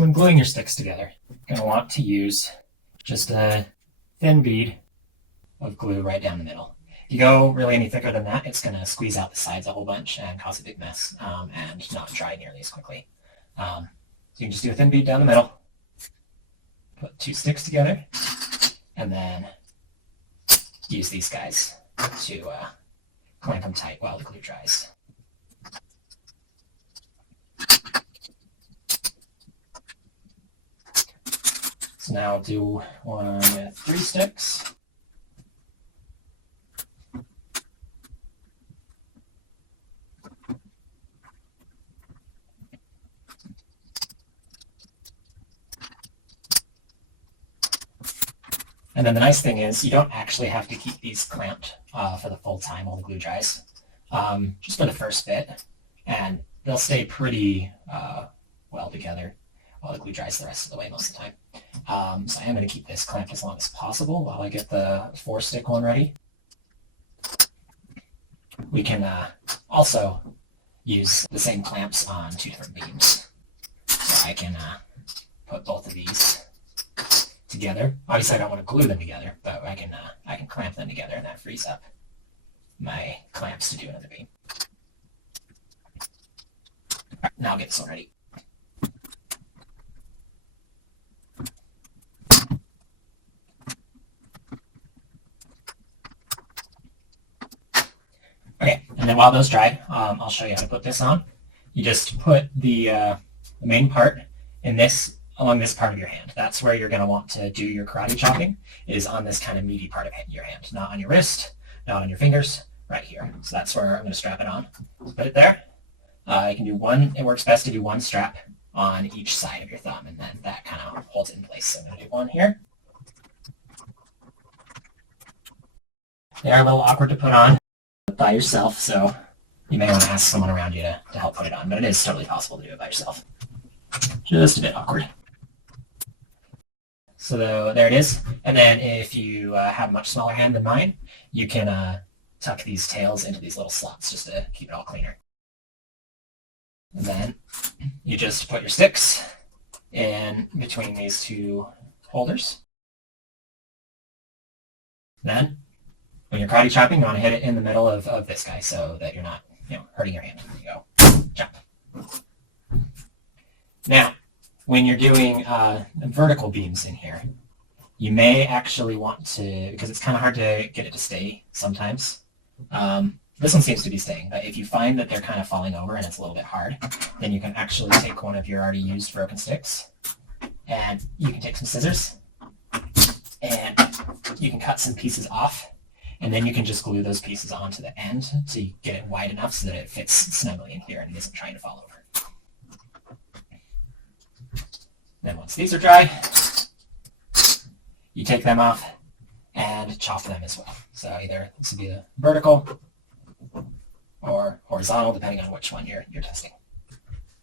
So when gluing your sticks together, you're going to want to use just a thin bead of glue right down the middle. If you go really any thicker than that, it's going to squeeze out the sides a whole bunch and cause a big mess and not dry nearly as quickly. So you can just do a thin bead down the middle, put two sticks together, and then use these guys to clamp them tight while the glue dries. So now I'll do one with 3 sticks. And then the nice thing is you don't actually have to keep these clamped for the full time while the glue dries, just for the first bit, and they'll stay pretty well together while the glue dries the rest of the way most of the time. So I am going to keep this clamped as long as possible while I get the 4-stick one ready. We can also use the same clamps on 2 different beams. So I can put both of these together. Obviously I don't want to glue them together, but I can clamp them together, and that frees up my clamps to do another beam. Right, now I'll get this one ready. Okay, and then while those dry, I'll show you how to put this on. You just put the main part in this along this part of your hand. That's where you're going to want to do your karate chopping, is on this kind of meaty part of your hand, not on your wrist, not on your fingers, right here. So that's where I'm going to strap it on. Put it there. You can do one. It works best to do one strap on each side of your thumb, and then that kind of holds it in place. So I'm going to do one here. They are a little awkward to put on by yourself, so you may want to ask someone around you to help put it on, but it is totally possible to do it by yourself. Just a bit awkward. So there it is. And then if you have a much smaller hand than mine, you can tuck these tails into these little slots just to keep it all cleaner. And then you just put your sticks in between these 2 holders. Then when you're karate chopping, you want to hit it in the middle of this guy so that you're not hurting your hand. There you go. Jump. Now, when you're doing vertical beams in here, you may actually want to, because it's kind of hard to get it to stay sometimes. This one seems to be staying, but if you find that they're kind of falling over and it's a little bit hard, then you can actually take one of your already used broken sticks, and you can take some scissors, and you can cut some pieces off, and then you can just glue those pieces onto the end to get it wide enough so that it fits snugly in here and isn't trying to fall over. Then once these are dry, you take them off and chop them as well. So either this would be the vertical or horizontal, depending on which one you're testing.